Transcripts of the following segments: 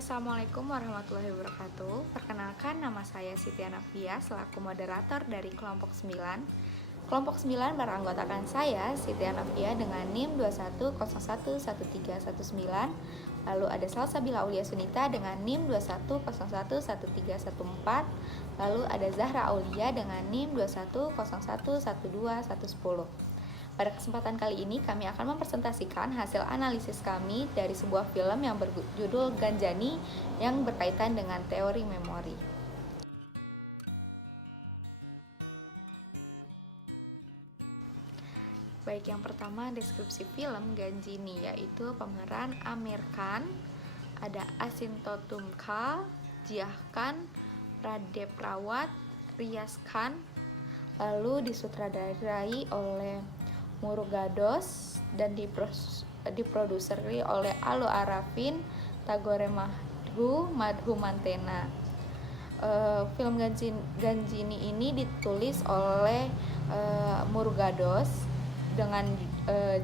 Assalamualaikum warahmatullahi wabarakatuh. Perkenalkan, nama saya Siti Anafia selaku moderator dari kelompok 9. Kelompok 9 beranggotakan saya, Siti Anafia, dengan NIM 21011319. Lalu ada Salsabila Aulia Sunita dengan NIM 21011314. Lalu ada Zahra Aulia dengan NIM 21011210. Pada kesempatan kali ini kami akan mempresentasikan hasil analisis kami dari sebuah film yang berjudul Ganjani yang berkaitan dengan teori memori. Baik, yang pertama deskripsi film Ganjini, yaitu pemeran Amir Khan, ada Asintotum Khan, Jiah Khan, Pradep Rawat, Riyaz Khan, lalu disutradarai oleh Murugados dan diproduseri oleh Alo Arafin, Tagore Madhu Mantena. Film Ganjini ini ditulis oleh Murugados dengan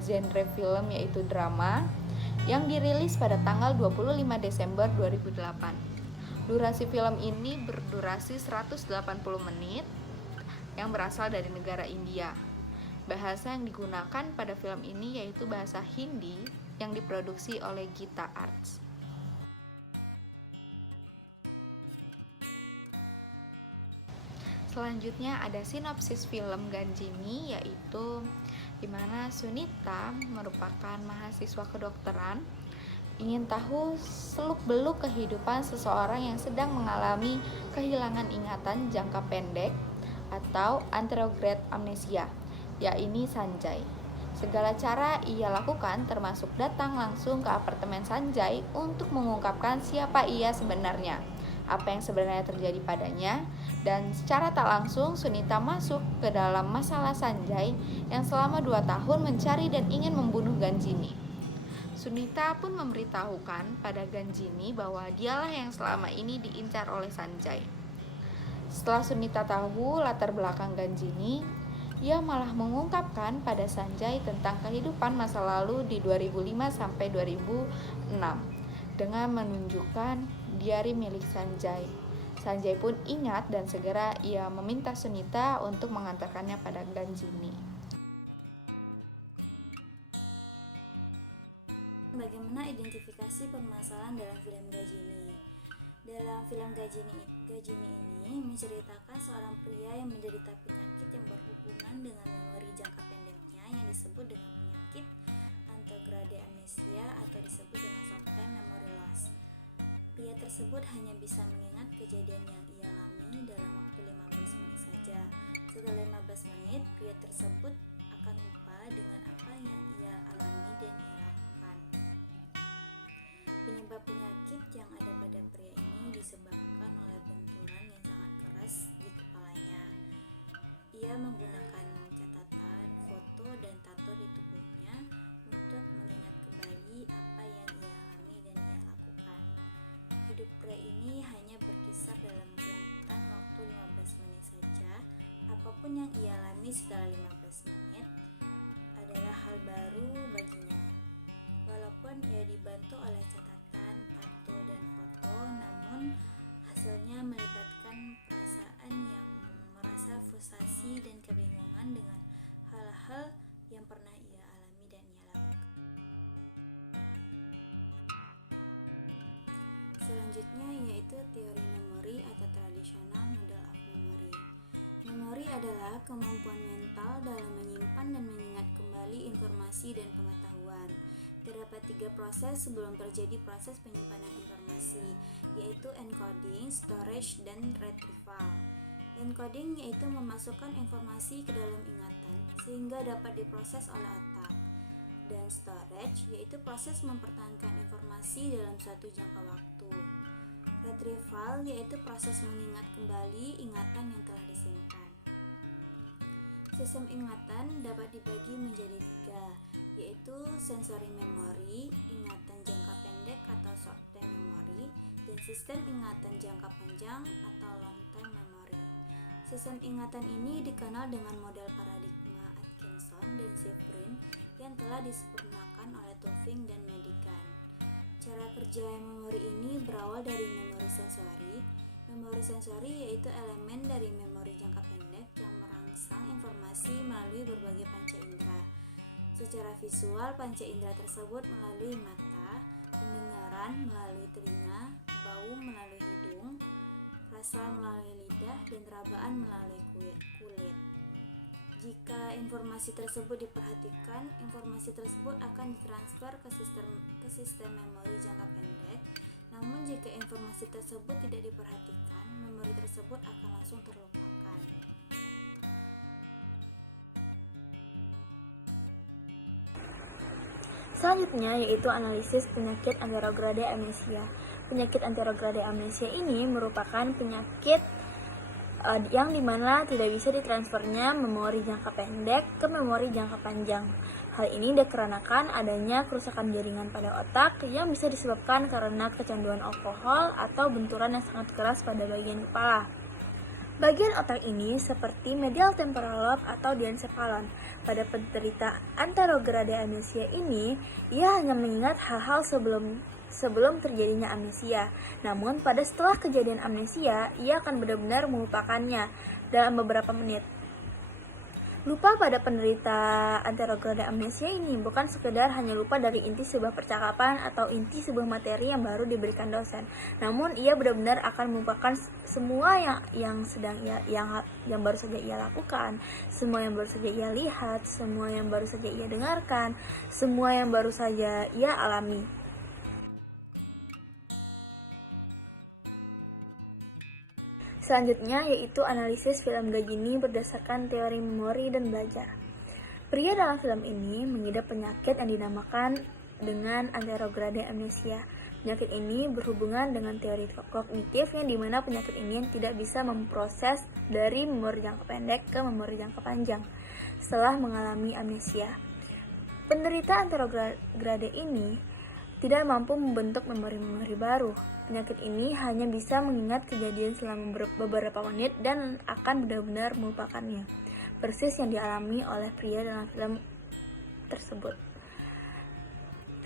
genre film yaitu drama yang dirilis pada tanggal 25 Desember 2008. Durasi film ini berdurasi 180 menit yang berasal dari negara India. Bahasa yang digunakan pada film ini yaitu bahasa Hindi yang diproduksi oleh Gita Arts. Selanjutnya ada sinopsis film Ganjini, yaitu di mana Sunita merupakan mahasiswa kedokteran ingin tahu seluk-beluk kehidupan seseorang yang sedang mengalami kehilangan ingatan jangka pendek atau anterograde amnesia, yaitu Sanjay. Segala cara ia lakukan termasuk datang langsung ke apartemen Sanjay untuk mengungkapkan siapa ia sebenarnya, apa yang sebenarnya terjadi padanya, dan secara tak langsung Sunita masuk ke dalam masalah Sanjay yang selama 2 tahun mencari dan ingin membunuh Ganjini. Sunita pun memberitahukan pada Ganjini bahwa dialah yang selama ini diincar oleh Sanjay. Setelah Sunita tahu latar belakang Ganjini, ia malah mengungkapkan pada Sanjay tentang kehidupan masa lalu di 2005 sampai 2006 dengan menunjukkan diari milik Sanjay. Sanjay pun ingat dan segera ia meminta Sunita untuk mengantarkannya pada Ganjini. Bagaimana identifikasi permasalahan dalam film Ganjini? Dalam film Ganjini ini menceritakan seorang pria yang menderita penyakit yang berhubungan dengan memori jangka pendeknya yang disebut dengan penyakit anterograde amnesia atau disebut dengan short-term memory loss. Pria tersebut hanya bisa mengingat kejadian yang ia alami dalam waktu 15 menit saja. Setelah 15 menit, pria tersebut akan lupa dengan apa yang ia alami dan ia lakukan. Penyebab penyakit yang ada pada pria ini disebabkan oleh benturan yang sangat keras di kepalanya. Ia menggunakan catatan, foto, dan tato di tubuhnya untuk mengingat kembali apa yang ia alami dan ia lakukan. Hidup pria ini hanya berkisar dalam rentan waktu 15 menit saja. Apapun yang ia alami setelah 15 menit adalah hal baru baginya. Walaupun ia dibantu oleh catatan, tato, dan foto, namun hasilnya melibatkan perasaan yang merasa frustasi dan kebingungan dengan hal-hal yang pernah ia alami dan ia lakukan. Selanjutnya yaitu teori memori atau tradisional model of memory. Memori adalah kemampuan mental dalam menyimpan dan mengingat kembali informasi dan pengetahuan. Terdapat 3 proses sebelum terjadi proses penyimpanan informasi, yaitu encoding, storage, dan retrieval. Encoding yaitu memasukkan informasi ke dalam ingatan sehingga dapat diproses oleh otak. Dan storage yaitu proses mempertahankan informasi dalam suatu jangka waktu. Retrieval yaitu proses mengingat kembali ingatan yang telah disimpan. Sistem ingatan dapat dibagi menjadi 3, yaitu sensory memory, ingatan jangka pendek atau short term memory, dan sistem ingatan jangka panjang atau long term memory. Sistem ingatan ini dikenal dengan model paradigma Atkinson dan Shiffrin yang telah disempurnakan oleh Tufting dan Medican. Cara kerja memori ini berawal dari memori sensori. Memori sensori yaitu elemen dari memori jangka pendek yang merangsang informasi melalui berbagai panca indera. Secara visual, panca indera tersebut melalui mata, pendengaran melalui telinga, bau melalui hidung, rasa melalui lidah, dan rabaan melalui kulit. Jika informasi tersebut diperhatikan, informasi tersebut akan ditransfer ke sistem memori jangka pendek. Namun jika informasi tersebut tidak diperhatikan, memori tersebut akan langsung terlupakan. Selanjutnya yaitu analisis penyakit anterograde amnesia. Penyakit anterograde amnesia ini merupakan penyakit yang dimana tidak bisa ditransfernya memori jangka pendek ke memori jangka panjang. Hal ini dikarenakan adanya kerusakan jaringan pada otak yang bisa disebabkan karena kecanduan alkohol atau benturan yang sangat keras pada bagian kepala. Bagian otak ini seperti medial temporal lobe atau diencephalon. Pada penderita anterograde amnesia ini, ia hanya mengingat hal-hal sebelum terjadinya amnesia. Namun pada setelah kejadian amnesia, ia akan benar-benar melupakannya dalam beberapa menit. Lupa pada penderita anterograde amnesia ini bukan sekedar hanya lupa dari inti sebuah percakapan atau inti sebuah materi yang baru diberikan dosen. Namun ia benar-benar akan melupakan semua yang baru saja ia lakukan, semua yang baru saja ia lihat, semua yang baru saja ia dengarkan, semua yang baru saja ia alami. Selanjutnya yaitu analisis film Gajini berdasarkan teori memori dan belajar. Pria dalam film ini mengidap penyakit yang dinamakan dengan anterograde amnesia. Penyakit ini berhubungan dengan teori kognitif yang dimana penyakit ini tidak bisa memproses dari memori jangka pendek ke memori jangka panjang setelah mengalami amnesia. Penderita anterograde ini tidak mampu membentuk memori-memori baru. Penyakit ini hanya bisa mengingat kejadian selama beberapa menit dan akan benar-benar melupakannya. Persis yang dialami oleh pria dalam film tersebut.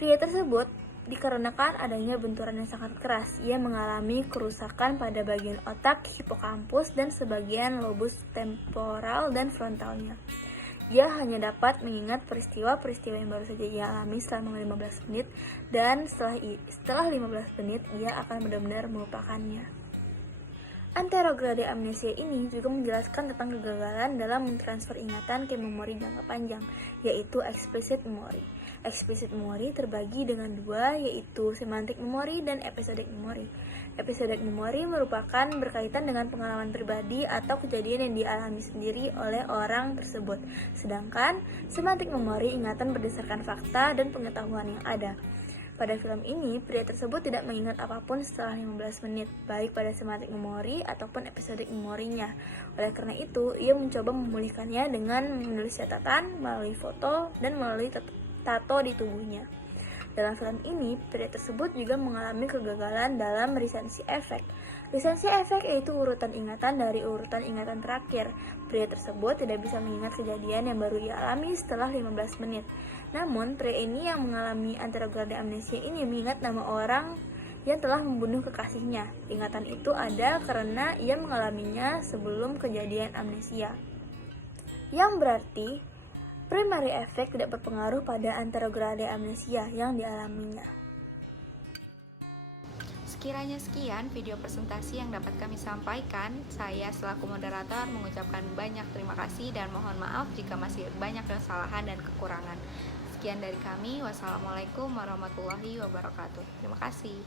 Pria tersebut dikarenakan adanya benturan yang sangat keras, ia mengalami kerusakan pada bagian otak hipokampus dan sebagian lobus temporal dan frontalnya. Ia hanya dapat mengingat peristiwa-peristiwa yang baru saja ia alami selama 15 menit dan setelah 15 menit ia akan benar-benar melupakannya. Anterograde amnesia ini juga menjelaskan tentang kegagalan dalam mentransfer ingatan ke memori jangka panjang, yaitu explicit memory. Explicit memory terbagi dengan dua, yaitu semantic memory dan episodic memory. Episodic memory merupakan berkaitan dengan pengalaman pribadi atau kejadian yang dialami sendiri oleh orang tersebut. Sedangkan semantic memory ingatan berdasarkan fakta dan pengetahuan yang ada. Pada film ini, pria tersebut tidak mengingat apapun setelah 15 menit, baik pada semantic memory ataupun episodic memorinya. Oleh karena itu, ia mencoba memulihkannya dengan menulis catatan, melalui foto, dan melalui tato di tubuhnya. Dalam film ini, pria tersebut juga mengalami kegagalan dalam recency efek. Recency efek yaitu urutan ingatan dari urutan ingatan terakhir. Pria tersebut tidak bisa mengingat kejadian yang baru ia alami setelah 15 menit. Namun, pria ini yang mengalami anterograde amnesia ini mengingat nama orang yang telah membunuh kekasihnya. Ingatan itu ada karena ia mengalaminya sebelum kejadian amnesia. Yang berarti, primary effect tidak berpengaruh pada anterograde amnesia yang dialaminya. Sekiranya sekian video presentasi yang dapat kami sampaikan. Saya selaku moderator mengucapkan banyak terima kasih dan mohon maaf jika masih banyak kesalahan dan kekurangan. Sekian dari kami. Wassalamualaikum warahmatullahi wabarakatuh. Terima kasih.